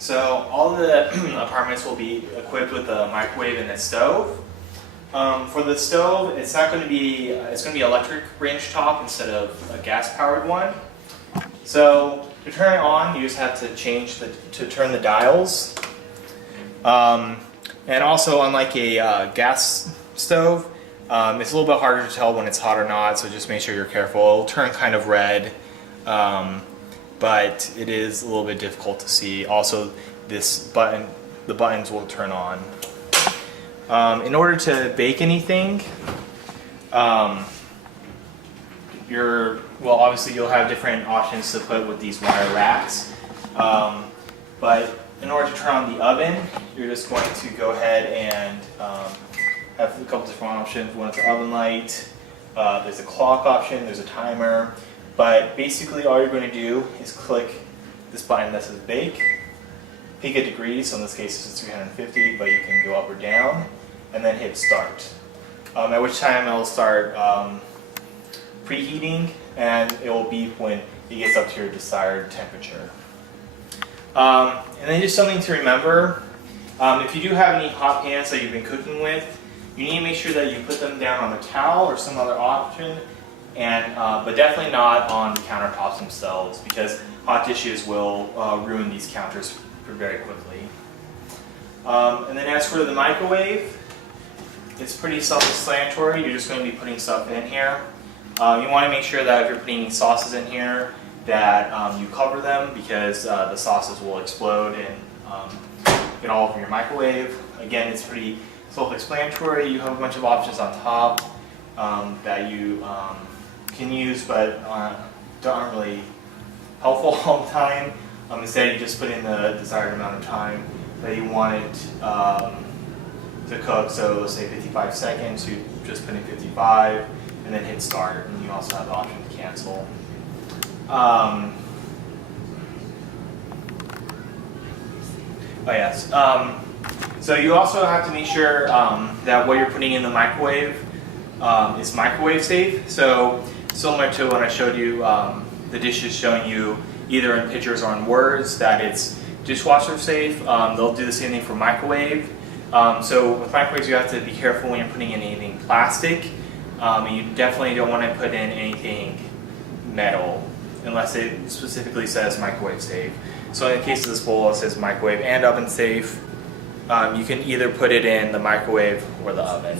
So all the apartments will be equipped with a microwave and a stove. For the stove, it's going to be electric range top instead of a gas powered one. So to turn it on, you just have to turn the dials. And also, unlike a gas stove, it's a little bit harder to tell when it's hot or not. So just make sure you're careful. It'll turn kind of red. But it is a little bit difficult to see. Also, the buttons will turn on. In order to bake anything, obviously you'll have different options to put with these wire racks. But in order to turn on the oven, you're just going to go ahead and have a couple different options. One is the oven light, there's a clock option, there's a timer. But basically all you're going to do is click this button that says bake, pick a degree, so in this case this is 350, but you can go up or down, and then hit start. At which time it'll start preheating, and it will beep when it gets up to your desired temperature. And then just something to remember, if you do have any hot pans that you've been cooking with, you need to make sure that you put them down on a towel or some other option. But definitely not on the countertops themselves, because hot dishes will ruin these counters very quickly. And then as for the microwave, it's pretty self-explanatory. You're just going to be putting stuff in here. You want to make sure that if you're putting any sauces in here, that you cover them, because the sauces will explode and get all over your microwave. Again, it's pretty self-explanatory. You have a bunch of options on top that you can use, but aren't really helpful all the time. Instead, you just put in the desired amount of time that you want it to cook. So let's say 55 seconds, you just put in 55 and then hit start, and you also have the option to cancel. Oh yes. So you also have to make sure that what you're putting in the microwave is microwave safe. So similar to when I showed you the dishes showing you either in pictures or in words that it's dishwasher safe, they'll do the same thing for microwave. So with microwaves, you have to be careful when you're putting in anything plastic. And you definitely don't want to put in anything metal unless it specifically says microwave safe. So in the case of this bowl, it says microwave and oven safe. You can either put it in the microwave or the oven.